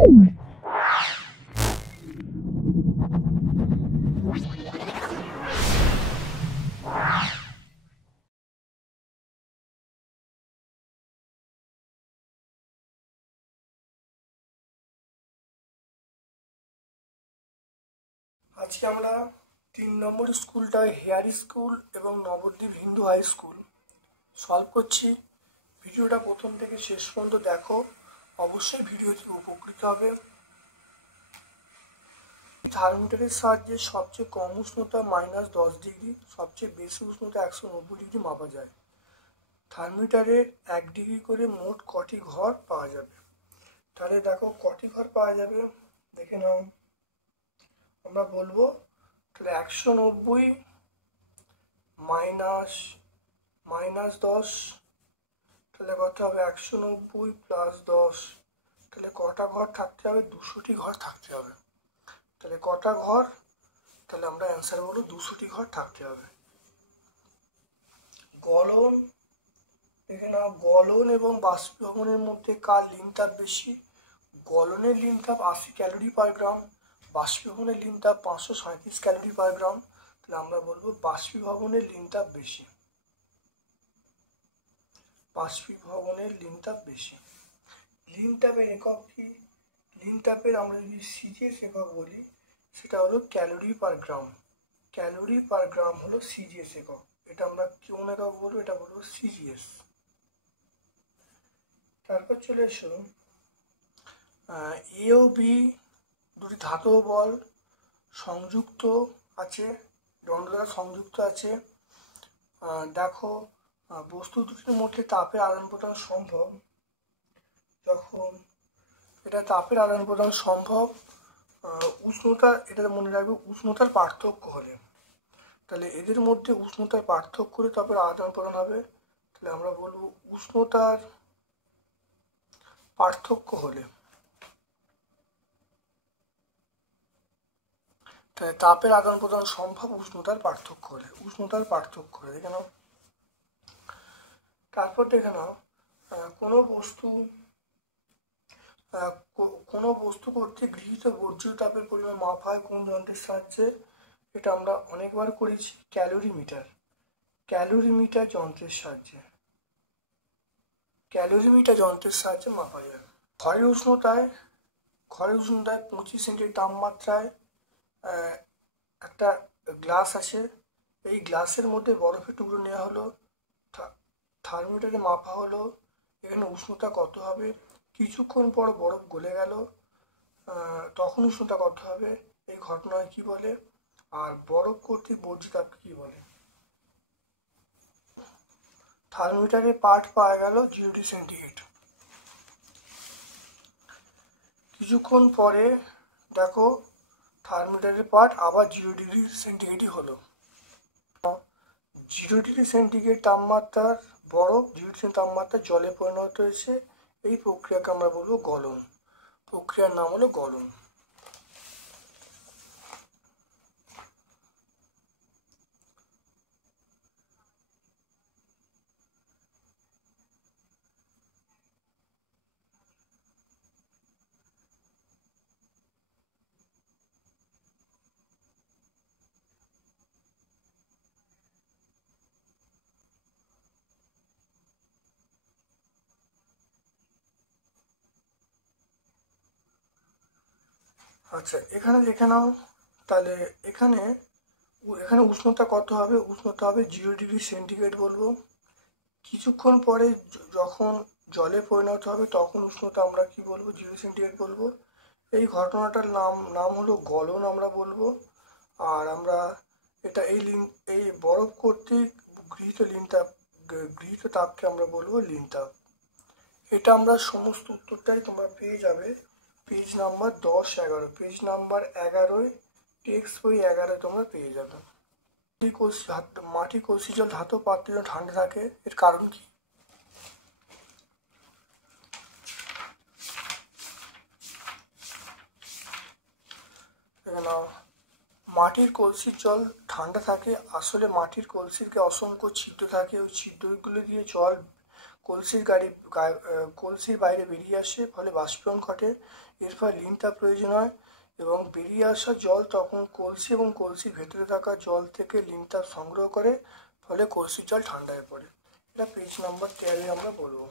আজকে আমরা 3 নম্বর স্কুলটা হেয়ার স্কুল এবং Nabadwip Hindu high school solve করছি। ভিডিওটা প্রথম থেকে শেষ পর্যন্ত দেখো, অবশ্যই ভিডিওটি উপকৃত হবে। থার্মোমিটারের সাহায্যে সবচেয়ে কম উষ্ণতা -10 ডিগ্রি, সবচেয়ে বেশি উষ্ণতা 190 ডিগ্রি মাপা যায়। থার্মোমিটারের 1 ডিগ্রি করে মোট কটি ঘর পাওয়া যাবে? তাহলে দেখো কটি ঘর পাওয়া যাবে দেখে নাও। আমরা বলবো তাহলে 190 মাইনাস 10, তাহলে কত হবে 190 প্লাস 10, তাহলে কটা ঘর থাকতে হবে? 200টি ঘর থাকতে হবে। তাহলে কটা ঘর? তাহলে আমরা অ্যান্সার বলবো 200টি ঘর থাকতে হবে। গলন, এখানে গলন এবং বাষ্পীভবনের মধ্যে কার লিন তাপ বেশি? গলনের লিন তাপ 80 ক্যালোরি পার গ্রাম, বাষ্পীভবনের লিন তাপ 537 ক্যালোরি পার গ্রাম। তাহলে আমরা বলবো বাষ্পীভবনের লিন তাপ বেশি, বাষ্পীভবনের লিন তাপ বেশি। লিন তাপের একক কি? লিন তাপের আমরা যদি সিজিএস একক বলি, সেটা হলো ক্যালোরি পার গ্রাম। ক্যালোরি পার গ্রাম হলো সিজিএস একক। এটা আমরা কোন একক বলবো? এটা বলবো সিজিএস। তারপর চলে এসো এ ও বি দুটি ধাতব বল সংযুক্ত আছে, দণ্ড দ্বারা সংযুক্ত আছে। দেখো বস্তু দুটির মধ্যে তাপের আদান প্রদান সম্ভব যখন এটা তাপের আদান প্রদান সম্ভব উষ্ণতা, এটা মনে রাখবে, উষ্ণতার পার্থক্য হলে। তাহলে এদের মধ্যে উষ্ণতার পার্থক্য হলে তাপের আদান প্রদান হবে। তাহলে আমরা বলবো উষ্ণতার পার্থক্য হলে, তাহলে তাপের আদান প্রদান সম্ভব উষ্ণতার পার্থক্য হলে, উষ্ণতার পার্থক্য হলে দেখে নাও। তারপর দেখে নাও কোনো বস্তু কর্তৃক গৃহীত বর্জ্য তাপের পরিমাণ মাপা হয় কোন যন্ত্রের সাহায্যে? এটা আমরা অনেকবার করেছি, ক্যালোরিমিটার। ক্যালোরিমিটার যন্ত্রের সাহায্যে, ক্যালোরিমিটার যন্ত্রের সাহায্যে মাপা যায়। ঘরের উষ্ণতায় 25 সেন্টিগ্রেড তাপমাত্রায় একটা গ্লাস আছে, এই গ্লাসের মধ্যে বরফের টুকরো নেওয়া হলো, থার্মোমিটারে মাপা হলো, এখানে উষ্ণতা কত হবে? কিছুক্ষণ পর বরফ গলে গেল, তখন উষ্ণতা কত হবে? এই ঘটনায় কি বলে? আর বরফ কর্তৃক বর্জ্য তাপকে কি বলে? থার্মোমিটারে পাঠ পাওয়া গেল 0 ডিগ্রি সেন্টিগ্রেড। কিছুক্ষণ পরে দেখো থার্মোমিটারের পাঠ আবার 0 ডিগ্রি সেন্টিগ্রেডই হলো। 0 ডিগ্রি সেন্টিগ্রেড তাপমাত্রার বরফ 0 ডিগ্রি তাপমাত্রার জলে পরিণত হয়েছে। এই প্রক্রিয়াকে আমরা বলবো গলন। প্রক্রিয়ার নাম হলো গলন। আচ্ছা, এখানে দেখে নাও, তাহলে এখানে উষ্ণতা কত হবে? উষ্ণতা হবে 0 ডিগ্রি সেন্টিগ্রেড বলবো। কিছুক্ষণ পরে যখন জলে পরিণত হবে তখন উষ্ণতা আমরা কি বলবো? 0 ডিগ্রি সেন্টিগ্রেড বলবো। এই ঘটনাটার নাম হলো গলন আমরা বলবো। আর আমরা এটা এই বরফ কর্তৃক গৃহীত তাপকে আমরা বলবো লিন তাপ। এটা আমরা সমস্ত উত্তরটাই তোমরা পেয়ে যাবে page number 10-11, page number 11 text বই 11 তোমরা পেয়ে যাবে। মাটির কলসি জল ধাতব পাত্রে যেন ঠান্ডা থাকে, এর কারণ কি? মাটির কলসির জল ঠান্ডা থাকে, আসলে মাটির কলসির অসংখ্য ছিদ্র থাকে, ওই ছিদ্রগুলো দিয়ে জল কলসির বাইরে বেরিয়ে আসে, ফলে বাষ্পীভবন ঘটে। এর ফলে লিন তাপ প্রয়োজন হয় এবং বেরিয়ে আসা জল তখন কলসি এবং কলসির ভেতরে থাকা জল থেকে লিন তাপ সংগ্রহ করে, ফলে কলসির জল ঠান্ডা হয়ে পড়ে। এটা পেজ নাম্বার 13 আমরা বলবো,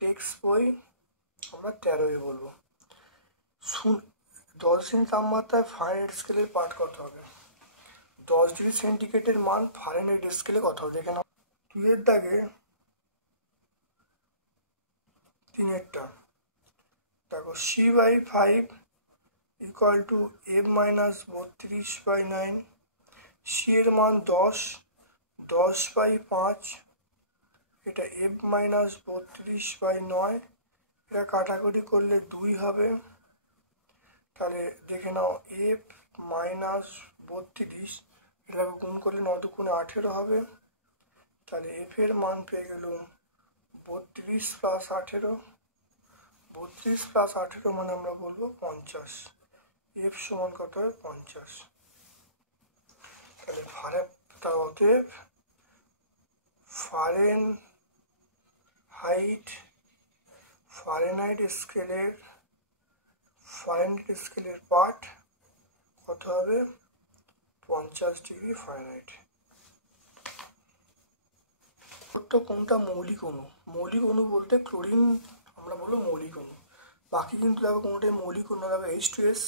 টেক্সট বই আমরা 13 বলবো। 10 ডিগ্রি তাপমাত্রায় ফারেনহাইট স্কেলের পাঠ কত হবে? 10 ডিগ্রি সেন্টিগ্রেডের মান ফারেনহাইট স্কেলে কত হবে দেখে নাও। 2 এর দাগে 3 দেখো, C/5 equal to F-32/9। C এর মান 10, 10/5, এটা F-32/9। এটা কাটাকুটি করলে 2 হবে, তাহলে দেখে নাও F-32, এটাকে গুণ করলে 9 দুগুণে 18 হবে, তাহলে F এর মান পেয়ে গেল 32 প্লাস 18। 32 প্লাস 18 মানে আমরা বলবো 50। F সমান কত হয়? 50। তাহলে অতএব ফারেনহাইট স্কেলের পাঠ কত হবে? 50 ডিগ্রি ফারেনহাইট। কোনটা মৌলিক অণু? মৌলিক অণু বলতে ক্লোরিন আমরা বলবো মৌলিক অণু। বাকি কিন্তু দেখো কোনোটাই মৌলিক অণু, দেখো H2S,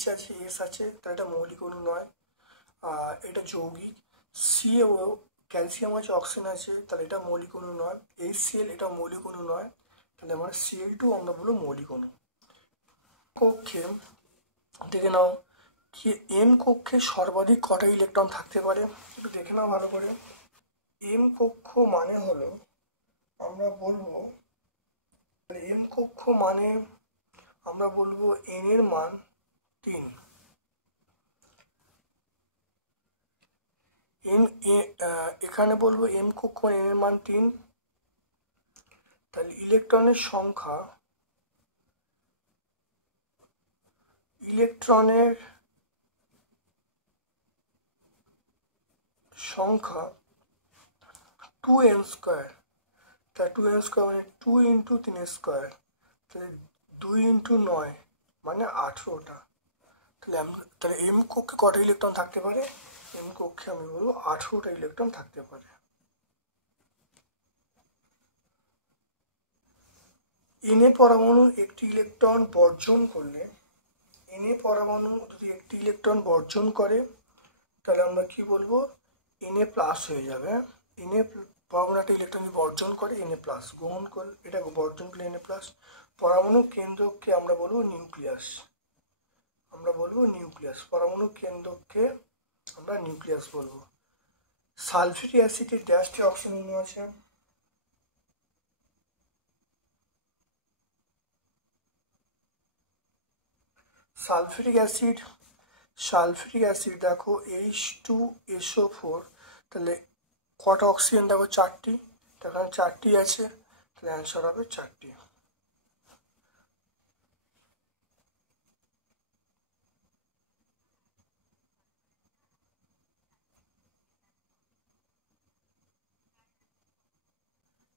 H আছে, S আছে, তাহলে এটা মৌলিক অণু নয়। এটা যৌগিক। CaO, ক্যালসিয়াম আছে, অক্সিজেন আছে, তাহলে এটা মৌলিক অণু নয়। HCl, এটা মৌলিক অণু নয়, তাহলে আমরা Cl2 আমরা বলবো মৌলিক অণু। কক্ষে দেখে নাও কি M কক্ষে সর্বাধিক কটা ইলেকট্রন থাকতে পারে, একটু দেখে নাও ভালো করে। M কক্ষ মানে হলো আমরা বলবো, M কক্ষ মানে আমরা বলবো N এর মান 3। এখানে বলবো M কক্ষ মানে N এর মান 3। তাহলে ইলেকট্রনের সংখ্যা 2n²। তাহলে 2n² মানে 2 × 3², তাহলে 2 × 9 মানে 18টা। তাহলে M কক্ষে কটা ইলেকট্রন থাকতে পারে? M কক্ষে আমি বলবো 18টা ইলেকট্রন থাকতে পারে। Na পরমাণু একটি ইলেকট্রন বর্জন করলে, Na পরমাণু যদি একটি ইলেকট্রন বর্জন করে, তাহলে আমরা কি বলবো? Na প্লাস হয়ে যাবে। Na পরমাণু একটা ইলেকট্রন বর্জন করে, Na প্লাস গ্রহণ করলে, এটা বর্জন করলে Na প্লাস। পরমাণু কেন্দ্রককে আমরা বলবো নিউক্লিয়াস। পরমাণু কেন্দ্রককে আমরা নিউক্লিয়াস বলবো। সালফিউরিক অ্যাসিডের ড্যাশটি অক্সিজেন অণু আছে? সালফিউরিক অ্যাসিড দেখো H2SO4, তাহলে কটা অক্সিজেন দেখো? 4টি, এখানে 4টি আছে, তাহলে অ্যান্সার হবে 4টি।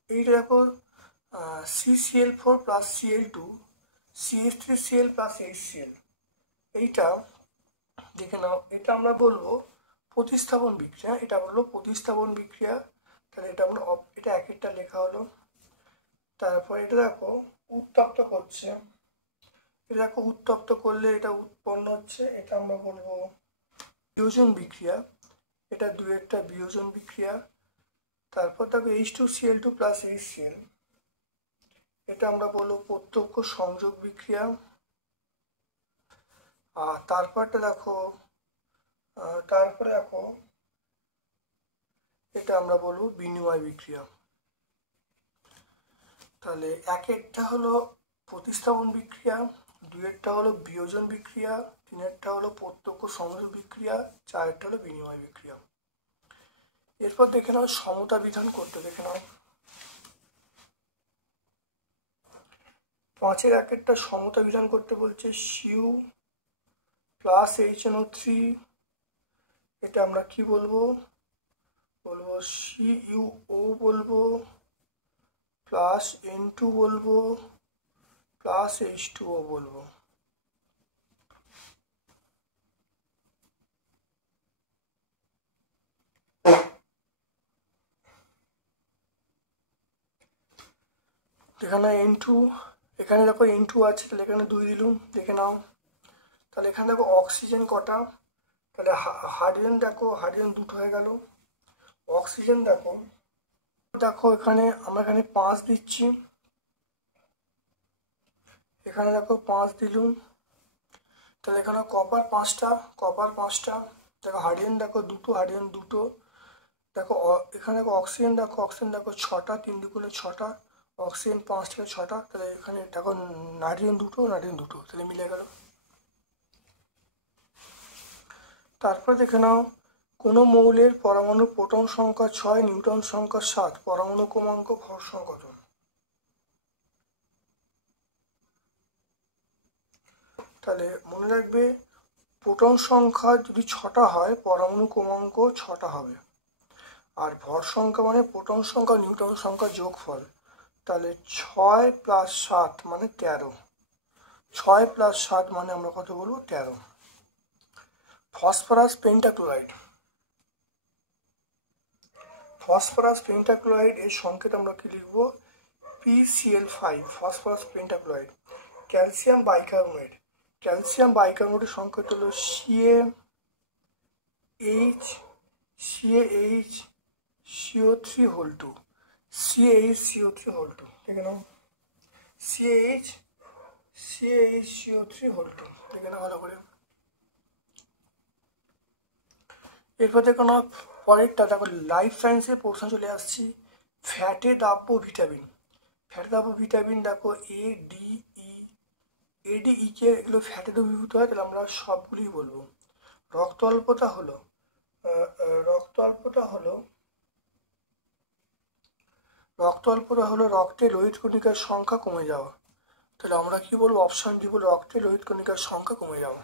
এইটা দেখো CCl4 plus Cl2, CH3Cl plus HCl, এইটা দেখে নাও। এটা আমরা বলবো প্রতিস্থাপন বিক্রিয়া, তাহলে এটা এক একটা লেখা হলো। তারপর এটা দেখো উত্তপ্ত করছে, এটা দেখো উত্তপ্ত করলে এটা উৎপন্ন হচ্ছে, এটা আমরা বলবো বিয়োজন বিক্রিয়া, এটা দু একটা বিয়োজন বিক্রিয়া। তারপর দেখো H2Cl2 প্লাস HCl, এটা আমরা বলবো প্রত্যক্ষ সংযোগ বিক্রিয়া। আর তারপরে দেখো এটা আমরা বলবো বিনিময় বিক্রিয়া। তাহলে এক একটা হলো প্রতিস্থাপন বিক্রিয়া, দুয়েরটা হলো বিয়োজন বিক্রিয়া, তিনেরটা হলো প্রত্যক্ষ সংযোগ বিক্রিয়া, চারেরটা হলো বিনিময় বিক্রিয়া। এরপর দেখে নাও সমতা বিধান করতে, দেখে নাও 5-এর এক একটা সমতা বিধান করতে বলছে। Cu প্লাস HNO3, এটা আমরা কি বলবো? CuO বলবো, প্লাস N2 বলবো প্লাস H2O বলবো। এখানে N2, এখানে দেখো N2 আছে, তাহলে এখানে 2 দিলুম, দেখে নাও। তাহলে এখানে দেখো অক্সিজেন কটা, তাহলে হাইড্রোজেন দেখো, হাইড্রোজেন 2 হয়ে গেল। অক্সিজেন দেখো, দেখো এখানে আমরা এখানে 5 দিচ্ছি, এখানে দেখো 5 দিলুম। তাহলে এখানে কপার 5টা, কপার 5টা। দেখো হাইড্রোজেন দেখো 2, হাইড্রোজেন 2। দেখো এখানে দেখো অক্সিজেন দেখো, অক্সিজেন দেখো 6টা, 3 দুগুণে 6টা, অক্সিজেন 5 থেকে 6টা। তাহলে এখানে দেখো নাইট্রোজেন 2, নাইট্রোজেন 2, তাহলে মিলে গেল। তারপর দেখে নাও কোনো মৌলের পরমাণু প্রোটন সংখ্যা 6, নিউট্রন সংখ্যা 7, পরমাণু ক্রমাঙ্ক, ভর সংখ্যা কত? তাহলে মনে রাখবে প্রোটন সংখ্যা যদি 6টা হয়, পরমাণু ক্রমাঙ্ক 6টা হবে। আর ভর সংখ্যা মানে প্রোটন সংখ্যা নিউট্রন সংখ্যা যোগফল। তাহলে 6 + 7 মানে 13, 6 + 7 মানে আমরা কত বলবো? 13। ফসফরাস পেন্টাক্লোরাইড, ফসফরাস পেন্টাক্লোরাইড এর সংকেত আমরা কি লিখবো? PCl5, phosphorus pentachloride. Calcium bicarbonate, calcium বাইকার্বনেটের সংকেত হলো CaHCO3 2, CaHCO3 2, দেখে নাও, CaHCO3 2, দেখে নাও ভালো করে। এরপর দেখো না পরেরটা, দেখো লাইফ সায়েন্সের প্রশ্ন চলে আসছি। ফ্যাটে দ্রাব্য ভিটামিন, ফ্যাটে দ্রাব্য ভিটামিন দেখো ADE কে এগুলো ফ্যাটে দ্রবীভূত হয়, তাহলে আমরা সবগুলোই বলবো। রক্ত অল্পতা হলো রক্তে লোহিত কণিকার সংখ্যা কমে যাওয়া, তাহলে আমরা কি বলবো? অপশন ডি বলবো, রক্তে লোহিত কণিকার সংখ্যা কমে যাওয়া।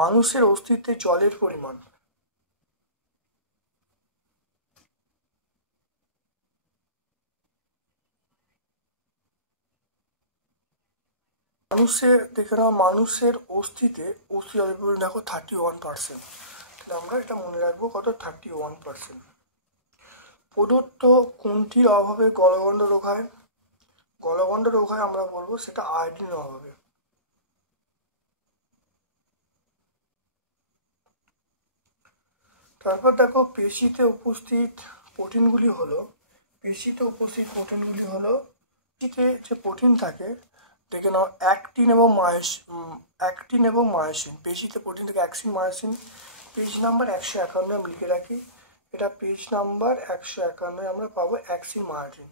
মানুষের অস্তিত্বে জলের পরিমাণ, দেখে নাও মানুষের অস্তিত্বে জলের পরিমাণ দেখো 31%, তাহলে আমরা এটা মনে রাখবো কত? 31%। প্রদত্ত কোনটির অভাবে গলগণ্ড রোগ হয়? গলগণ্ড রোগ হয় আমরা বলবো সেটা আয়োডিনের অভাবে। তারপর দেখো পেশিতে উপস্থিত প্রোটিনগুলি হলো, পেশিতে যে প্রোটিন থাকে, দেখে নাও অ্যাক্টিন এবং মায়োসিন, পেশিতে প্রোটিন থাকে অ্যাক্টিন, মায়োসিন। পেজ নাম্বার 151 আমি লিখে রাখি, এটা পেজ নাম্বার 151 আমরা পাবো অ্যাক্টিন, মায়োসিন।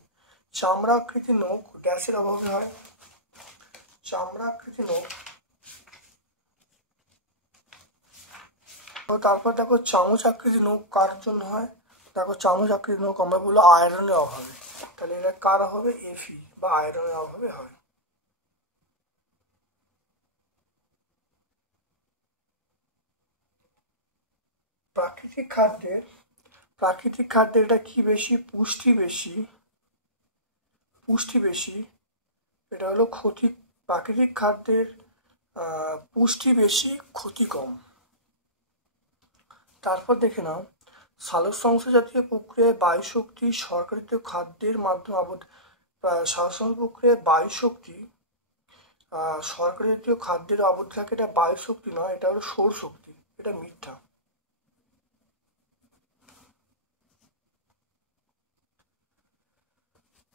চামড়া আকৃতি নখ গ্যাসের অভাবে হয়, চামড়া আকৃতি নখ। তারপর দেখো চামচ আকৃতি নখ কার জন্য হয়? দেখো চামচ আকৃতি নখ আমরা বলবো আয়রনের অভাবে, তাহলে এটা কার হবে? Fe বা আয়রনের অভাবে হয়। প্রাকৃতিক খাদ্যের এটা কি বেশি? পুষ্টি বেশি, এটা হলো প্রাকৃতিক খাদ্যের পুষ্টি বেশি, ক্ষতি কম। তারপর দেখে নাও সালোকসংশ্লেষ জাতীয় প্রক্রিয়ায় বায়ু শক্তি সরকারিত খাদ্যের মাধ্যমে সালোকসংশ্লেষ প্রক্রিয়ায় বায়ু শক্তি সরকারি জাতীয় খাদ্যের আবদ্ধ থাকে, এটা বায়ু শক্তি নয়, এটা হলো সৌর শক্তি, এটা মিথ্যা।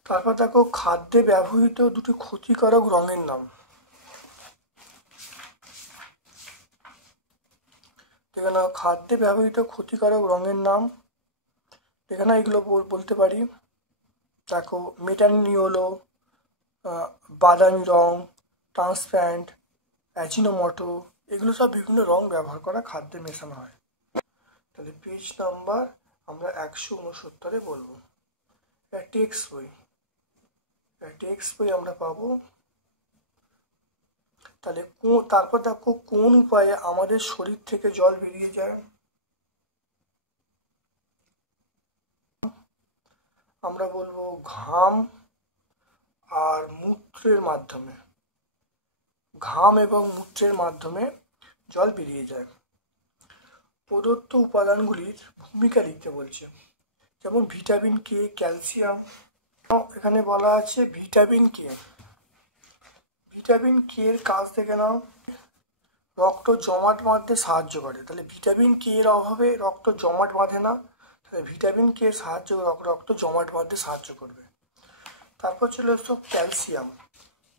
তারপর দেখো খাদ্যে ব্যবহৃত দুটি ক্ষতিকারক রঙের নাম, এখানে খাদ্যে ব্যবহৃত ক্ষতিকারক রঙের নাম, এখানে এগুলো বলতে পারি। দেখো মেটানিওলো, বাদামি রং, ট্রান্সপ্যারেন্ট, অ্যাজিনোমোটো, এগুলো সব বিভিন্ন রং ব্যবহার করা খাদ্যে মেশানো হয়। তাহলে পেজ নাম্বার আমরা 169 বলবো। টেক্সট বই আমরা পাবো। তাহলে তারপর দেখো কোন উপায়ে আমাদের শরীর থেকে জল বেরিয়ে যায়? আমরা বলবো ঘাম আর মূত্রের মাধ্যমে, ঘাম এবং মূত্রের মাধ্যমে জল বেরিয়ে যায়। প্রদত্ত উপাদানগুলির ভূমিকা লিখতে বলছে, যেমন ভিটামিন কে, ক্যালসিয়াম। এখানে বলা আছে ভিটামিন কে। ভিটামিন কে এর কাজ দেখে নাও, রক্ত জমাট বাঁধতে সাহায্য করে। তাহলে ভিটামিন কে এর অভাবে রক্ত জমাট বাঁধে না, তাহলে ভিটামিন কে সাহায্য রক্ত জমাট বাঁধতে সাহায্য করবে। তারপর চলে এসো ক্যালসিয়াম।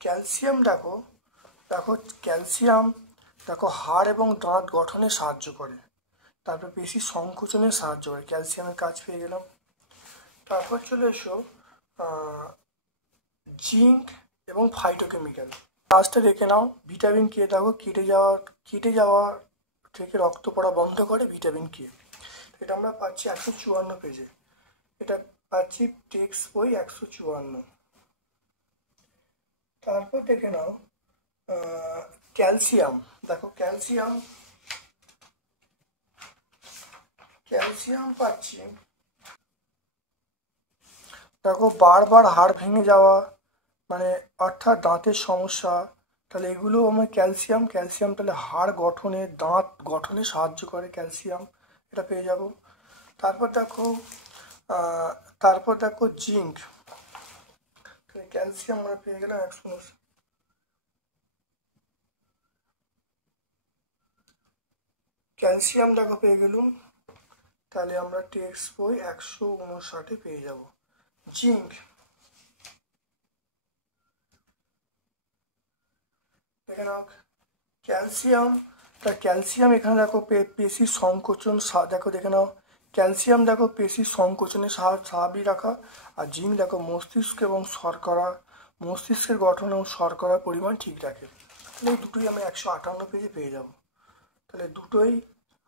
ক্যালসিয়াম দেখো দেখো ক্যালসিয়াম দেখো হাড় এবং দাঁত গঠনে সাহায্য করে। তারপর পেশি সংকোচনে সাহায্য করে, ক্যালসিয়ামের কাজ পেয়ে গেলাম। তারপর চলে এসো জিঙ্ক এবং ফাইটোকেমিক্যাল। কাজটা দেখে নাও, ভিটামিন কে দেখো কেটে যাওয়া থেকে রক্ত পড়া বন্ধ করে ভিটামিন কে। এটা আমরা পাচ্ছি 154 পেজে, এটা পাচ্ছি টেক্সট বই 154। তারপর দেখে নাও ক্যালসিয়াম। দেখো ক্যালসিয়াম পাচ্ছি, দেখো বারবার হাড় ভেঙে যাওয়া, মানে অর্থাৎ দাঁতের সমস্যা, তাহলে এগুলো আমার ক্যালসিয়াম তাহলে হাড় গঠনে, দাঁত গঠনে সাহায্য করে ক্যালসিয়াম, এটা পেয়ে যাব। তারপর দেখো জিঙ্ক। তাহলে ক্যালসিয়াম আমরা পেয়ে গেলাম 159। ক্যালসিয়াম দেখো পেয়ে গেলুম, তাহলে আমরা টেক্সট বই 159 পেয়ে যাব। জিঙ্ক দেখে নাও, ক্যালসিয়াম এখানে দেখো পেশির সংকোচন, দেখে নাও ক্যালসিয়াম দেখো পেশির সংকোচনে স্বাভাবিক রাখা। আর জিঙ্ক দেখো মস্তিষ্কের গঠন এবং শর্করার পরিমাণ ঠিক রাখে। তাহলে এই দুটোই আমরা 158 পেজে পেয়ে যাব। তাহলে দুটোই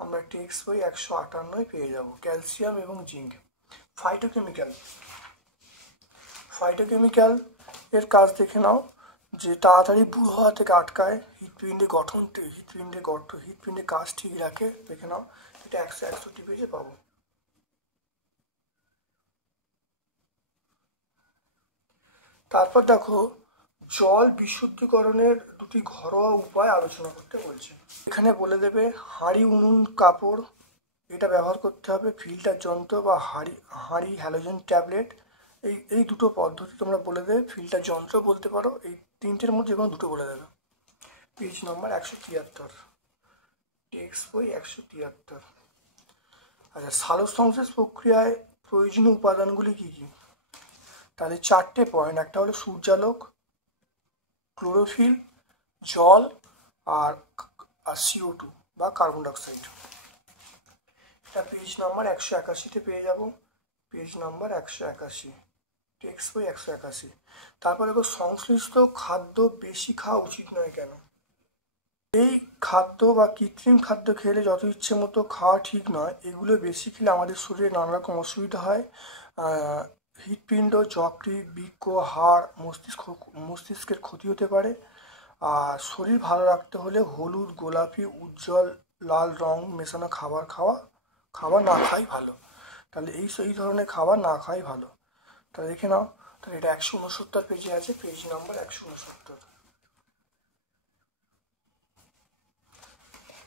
আমরা টেক্সট বই 158 পেয়ে যাব, ক্যালসিয়াম এবং জিঙ্ক। ফাইটোকেমিক্যাল এর কাজ দেখে নাও, যে তাড়াতাড়ি বুড়ো হওয়া থেকে আটকায়, হৃৎপিণ্ডের কাজ ঠিক রাখে, দেখে নাও। এটা 161 পেজে পাবো। তারপর দেখো জল বিশুদ্ধীকরণের দুটি ঘরোয়া উপায় আলোচনা করতে বলছে। এখানে বলে দেবে হাঁড়ি, উনুন, কাপড়, এটা ব্যবহার করতে হবে। ফিল্টার যন্ত্র বা হাঁড়ি, হ্যালোজেন ট্যাবলেট, এই দুটো পদ্ধতি তোমরা বলে দেবে। ফিল্টার যন্ত্র বলতে পারো, এই তিনটের মধ্যে কোনো দুটো বলে দেবে। পেজ নম্বর 173, টেক্সট বই 173। আচ্ছা, সালোকসংশ্লেষ প্রক্রিয়ায় প্রয়োজনীয় উপাদানগুলি কী কী? তাহলে 4টে পয়েন্ট, একটা হলো সূর্যালোক, ক্লোরোফিল, জল আর CO2 বা কার্বন ডাইঅক্সাইড। এটা পেজ নাম্বার 181 পেয়ে যাব, পেজ নাম্বার 181, টেক্সট বই 181। তারপর দেখো সংশ্লিষ্ট খাদ্য বেশি খাওয়া উচিত নয় কেন? এই খাদ্য বা কৃত্রিম খাদ্য খেলে যত ইচ্ছে মতো খাওয়া ঠিক নয়। এগুলো বেশি খেলে আমাদের শরীরে নানা রকম অসুবিধা হয়। হৃৎপিণ্ড, যকৃৎ, বৃক্ক, হাড়, মস্তিষ্কের ক্ষতি হতে পারে। আর শরীর ভালো রাখতে হলে হলুদ, গোলাপি, উজ্জ্বল লাল রং মেশানো খাবার না খাই ভালো। তাহলে এই ধরনের খাবার না খাই ভালো। তাহলে দেখে নাও, তাহলে এটা 169 পেজে আছে, পেজ নাম্বার 169।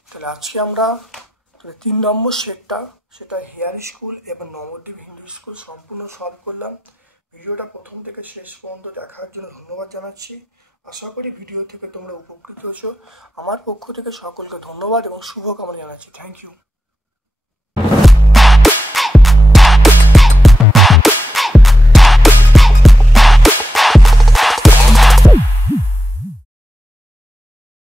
তাহলে আজকে আমরা 3 নম্বর সেটা হেয়ার স্কুল এবং নবদ্বীপ হিন্দু স্কুল সম্পূর্ণ সলভ করলাম। ভিডিওটা প্রথম থেকে শেষ পর্যন্ত দেখার জন্য ধন্যবাদ জানাচ্ছি। আশা করি ভিডিও থেকে তোমরা উপকৃত হয়েছো। আমার পক্ষ থেকে সকলকে ধন্যবাদ এবং শুভকামনা জানাচ্ছি। Thank you.